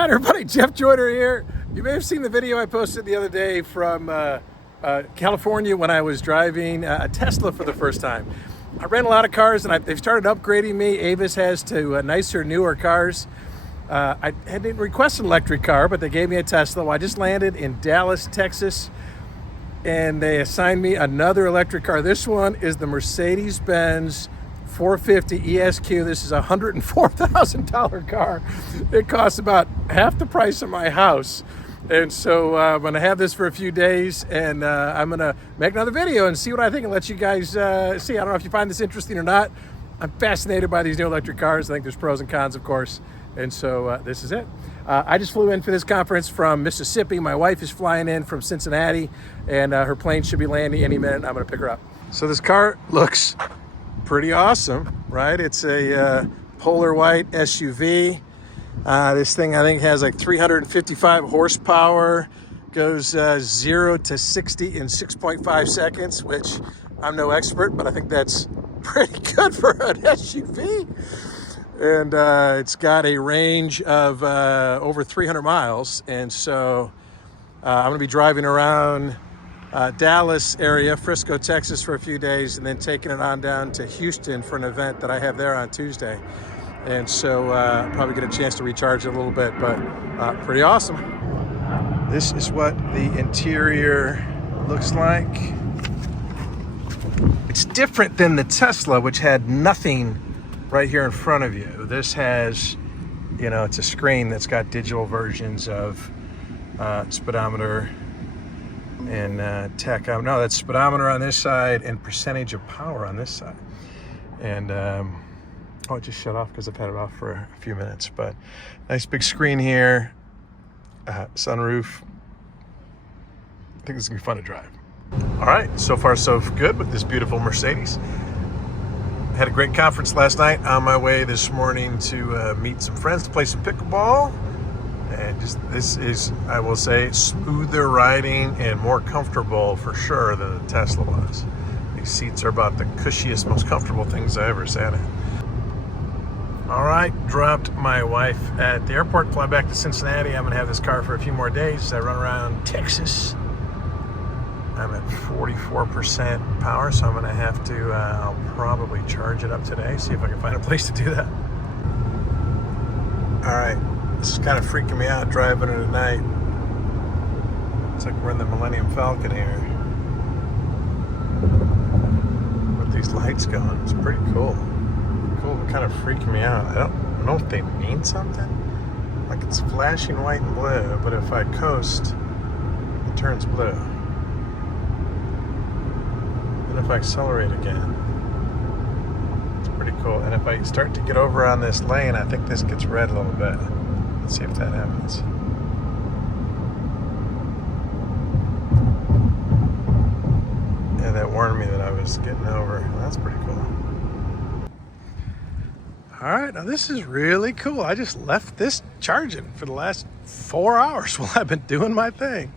on, everybody? Jeff Joyner here. You may have seen the video I posted the other day from California when I was driving a Tesla for the first time. I rent a lot of cars, and they've started upgrading me. Avis has to nicer, newer cars. I didn't request an electric car, but they gave me a Tesla. Well, I just landed in Dallas, Texas, and they assigned me another electric car. This one is the Mercedes-Benz 450 ESQ. This is a $104,000 car. It costs about half the price of my house. And so I'm going to have this for a few days, and I'm going to make another video and see what I think and let you guys see. I don't know if you find this interesting or not. I'm fascinated by these new electric cars. I think there's pros and cons, of course. And so this is it. I just flew in for this conference from Mississippi. My wife is flying in from Cincinnati, and her plane should be landing any minute. I'm going to pick her up. So this car looks pretty awesome, right? It's a polar white SUV. This thing, I think, has like 355 horsepower, goes 0 to 60 in 6.5 seconds, which I'm no expert, but I think that's pretty good for an SUV. And it's got a range of over 300 miles. And so I'm going to be driving around Dallas area, Frisco, Texas for a few days, and then taking it on down to Houston for an event that I have there on Tuesday. And so probably get a chance to recharge it a little bit, but pretty awesome. This is what the interior looks like. It's different than the Tesla, which had nothing right here in front of you. This has, it's a screen that's got digital versions of speedometer and tachometer. No, that's speedometer on this side and percentage of power on this side. And oh, it just shut off because I've had it off for a few minutes. But nice big screen here, sunroof. I think this is gonna be fun to drive. All right, so far so good with this beautiful Mercedes. Had a great conference last night. On my way this morning to meet some friends to play some pickleball. And this is, I will say, smoother riding and more comfortable for sure than the Tesla was. These seats are about the cushiest, most comfortable things I ever sat in. All right, dropped my wife at the airport, fly back to Cincinnati. I'm gonna have this car for a few more days. I run around Texas. I'm at 44% power, so I'm gonna have to, I'll probably charge it up today, see if I can find a place to do that. All right, this is kind of freaking me out driving it at night. It's like we're in the Millennium Falcon here. With these lights going, it's pretty cool. Kind of freaking me out. I don't know if they mean something. Like it's flashing white and blue, but if I coast, it turns blue. And if I accelerate again, it's pretty cool. And if I start to get over on this lane, I think this gets red a little bit. Let's see if that happens. Yeah, that warned me that I was getting over. That's pretty cool. All right, now this is really cool. I just left this charging for the last 4 hours while I've been doing my thing.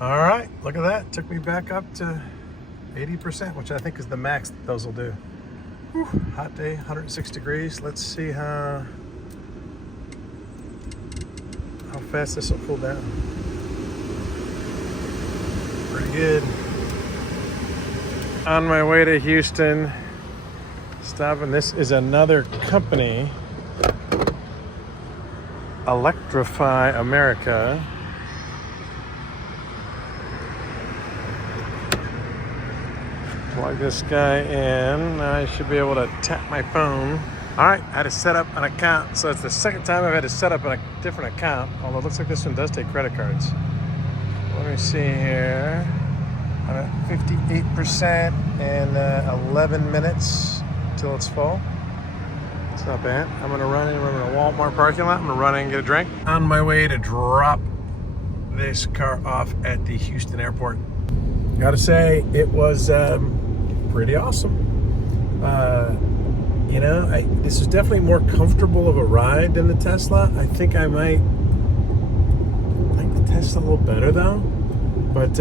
All right, look at that. Took me back up to 80%, which I think is the max that those will do. Whew, hot day, 106 degrees. Let's see how fast this will cool down. Pretty good. On my way to Houston. Stopping. This is another company, Electrify America. Plug this guy in. I should be able to tap my phone. All right, I had to set up an account. So it's the second time I've had to set up a different account, although it looks like this one does take credit cards. Let me see here. I'm at 58% and 11 minutes till it's full. It's not bad. I'm gonna run in, we're in a Walmart parking lot. I'm gonna run in and get a drink. On my way to drop this car off at the Houston airport. Gotta say, it was pretty awesome. This is definitely more comfortable of a ride than the Tesla. I think I might like the Tesla a little better though, but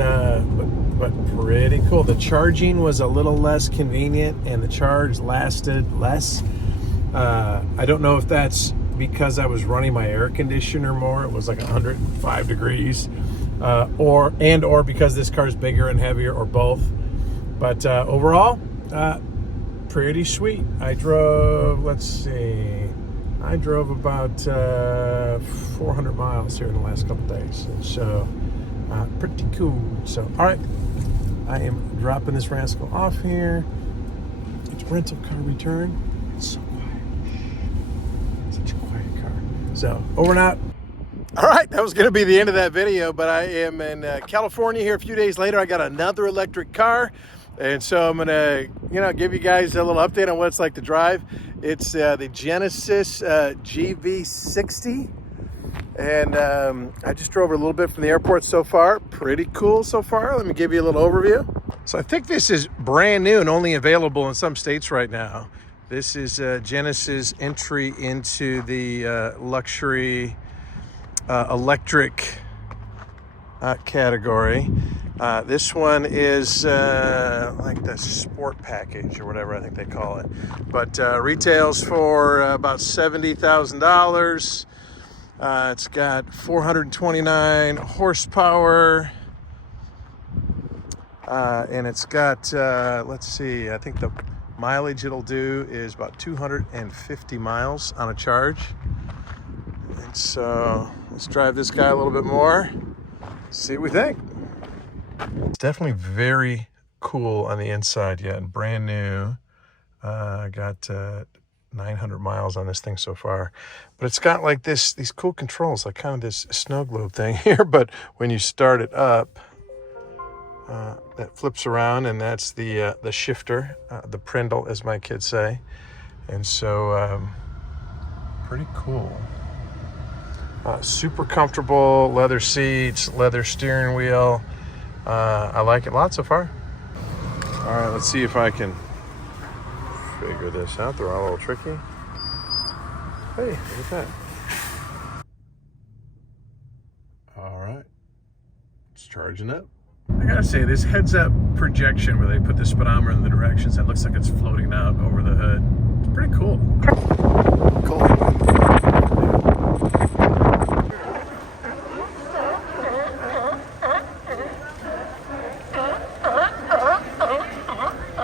pretty cool. The charging was a little less convenient and the charge lasted less. I don't know if that's because I was running my air conditioner more. It was like 105 degrees, or because this car is bigger and heavier, or both. But overall, pretty sweet. I drove, I drove about 400 miles here in the last couple days. So pretty cool. So, all right, I am dropping this rascal off here. It's rental car return. It's so quiet. Such a quiet car. So, over and out. All right, that was going to be the end of that video, but I am in California here a few days later. I got another electric car, and so I'm going to, give you guys a little update on what it's like to drive. It's the Genesis GV60, and I just drove it a little bit from the airport so far. Pretty cool so far. Let me give you a little overview. So I think this is brand new and only available in some states right now. This is Genesis entry into the luxury electric category. This one is like the sport package or whatever I think they call it. But retails for about $70,000. It's got 429 horsepower. And it's got, let's see, I think the mileage it'll do is about 250 miles on a charge. And so let's drive this guy a little bit more, see what we think. It's definitely very cool on the inside yet, and brand new. I got 900 miles on this thing so far, but it's got like these cool controls, like kind of this snow globe thing here. But when you start it up, that flips around, and that's the shifter, the Prindle, as my kids say. And so pretty cool. Super comfortable, leather seats, leather steering wheel. I like it a lot so far. All right, let's see if I can figure this out. They're all a little tricky. Hey, look at that. All right, it's charging up. I gotta say, this heads-up projection where they put the speedometer in the directions, it looks like it's floating out over the hood. It's pretty cool. Cool.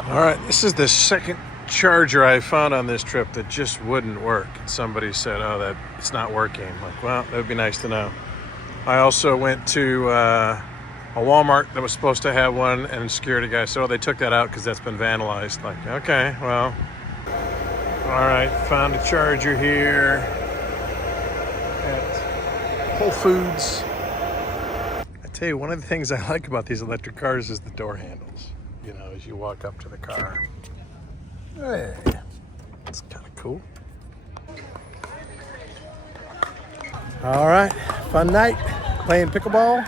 All right, this is the second charger I found on this trip that just wouldn't work. Somebody said, oh, that it's not working. I'm like, well, that would be nice to know. I also went to a Walmart that was supposed to have one, and the security guy said, oh, they took that out because that's been vandalized. Like, okay, well, all right, found a charger here at Whole Foods. I tell you, one of the things I like about these electric cars is the door handles. You know, as you walk up to the car. Hey, that's kind of cool. All right, fun night playing pickleball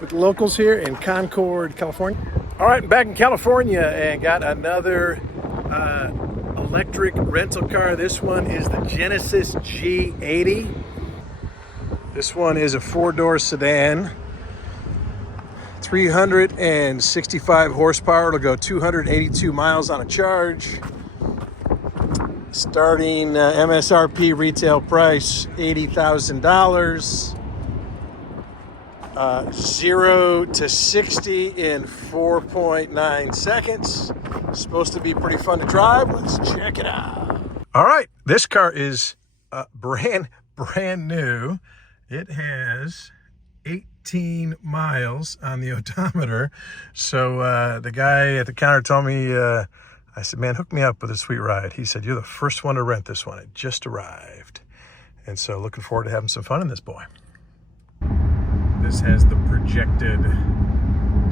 with the locals here in Concord, California. All right, back in California and got another electric rental car. This one is the Genesis G80. This one is a four-door sedan. 365 horsepower. It'll go 282 miles on a charge. Starting MSRP retail price $80,000. 0 to 60 in 4.9 seconds. Supposed to be pretty fun to drive. Let's check it out. All right, this car is brand new. It has 18 miles on the odometer. So the guy at the counter told me, I said, man, hook me up with a sweet ride. He said, you're the first one to rent this one. It just arrived. And so looking forward to having some fun in this boy. This has the projected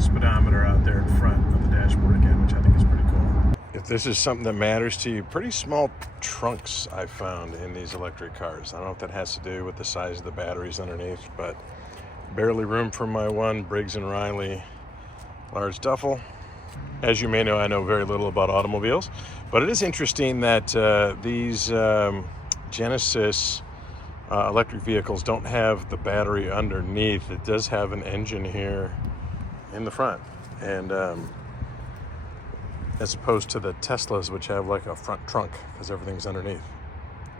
speedometer out there in front of the dashboard again, which I think is pretty cool. If this is something that matters to you, pretty small trunks I found in these electric cars. I don't know if that has to do with the size of the batteries underneath, but barely room for my one Briggs & Riley large duffel. As you may know, I know very little about automobiles, but it is interesting that these Genesis electric vehicles don't have the battery underneath. It does have an engine here in the front, and as opposed to the Teslas, which have like a front trunk because everything's underneath.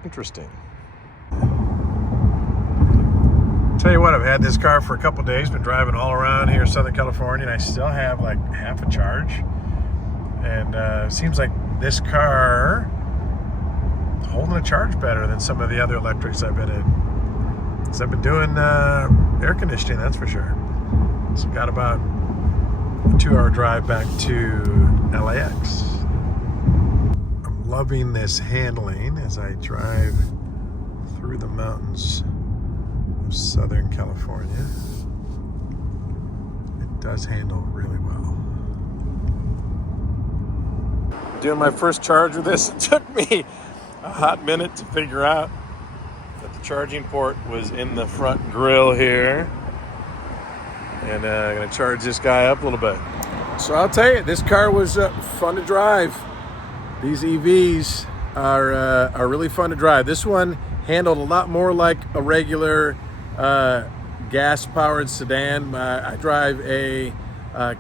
Interesting. Tell you what, I've had this car for a couple days, been driving all around here in Southern California, and I still have like half a charge. And it seems like this car is holding a charge better than some of the other electrics I've been in. Because I've been doing air conditioning, that's for sure. So got about a 2-hour drive back to LAX. I'm loving this handling as I drive through the mountains of Southern California. It does handle really well. Doing my first charge with this, it took me a hot minute to figure out that the charging port was in the front grille here. And I'm going to charge this guy up a little bit. So I'll tell you, this car was fun to drive. These EVs are really fun to drive. This one handled a lot more like a regular gas-powered sedan. I drive a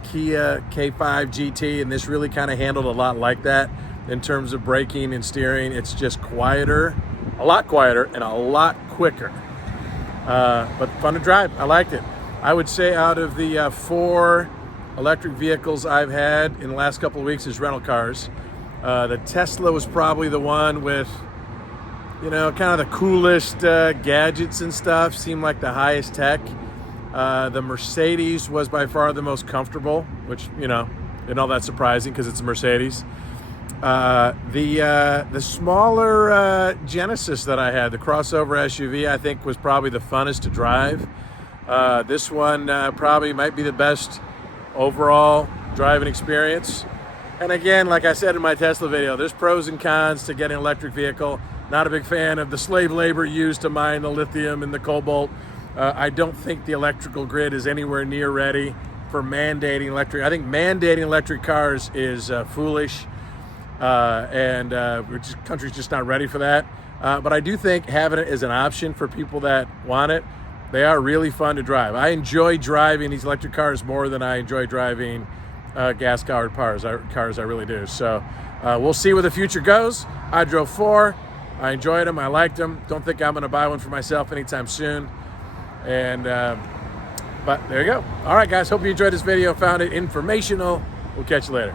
Kia K5 GT, and this really kind of handled a lot like that in terms of braking and steering. It's just quieter, a lot quieter, and a lot quicker. But fun to drive. I liked it. I would say out of the 4 electric vehicles I've had in the last couple of weeks as rental cars, the Tesla was probably the one with, you know, kind of the coolest gadgets and stuff, seemed like the highest tech. The Mercedes was by far the most comfortable, which, you know, isn't all that surprising because it's a Mercedes. The smaller Genesis that I had, the crossover SUV, I think was probably the funnest to drive. This one probably might be the best overall driving experience. And again, like I said in my Tesla video, there's pros and cons to getting an electric vehicle. Not a big fan of the slave labor used to mine the lithium and the cobalt. I don't think the electrical grid is anywhere near ready for mandating electric. I think mandating electric cars is foolish, and the country's just not ready for that. But I do think having it as an option for people that want it, they are really fun to drive. I enjoy driving these electric cars more than I enjoy driving gas-powered cars. I really do. So we'll see where the future goes. I drove 4. I enjoyed them. I liked them. Don't think I'm going to buy one for myself anytime soon. And but there you go. All right, guys. Hope you enjoyed this video. Found it informational. We'll catch you later.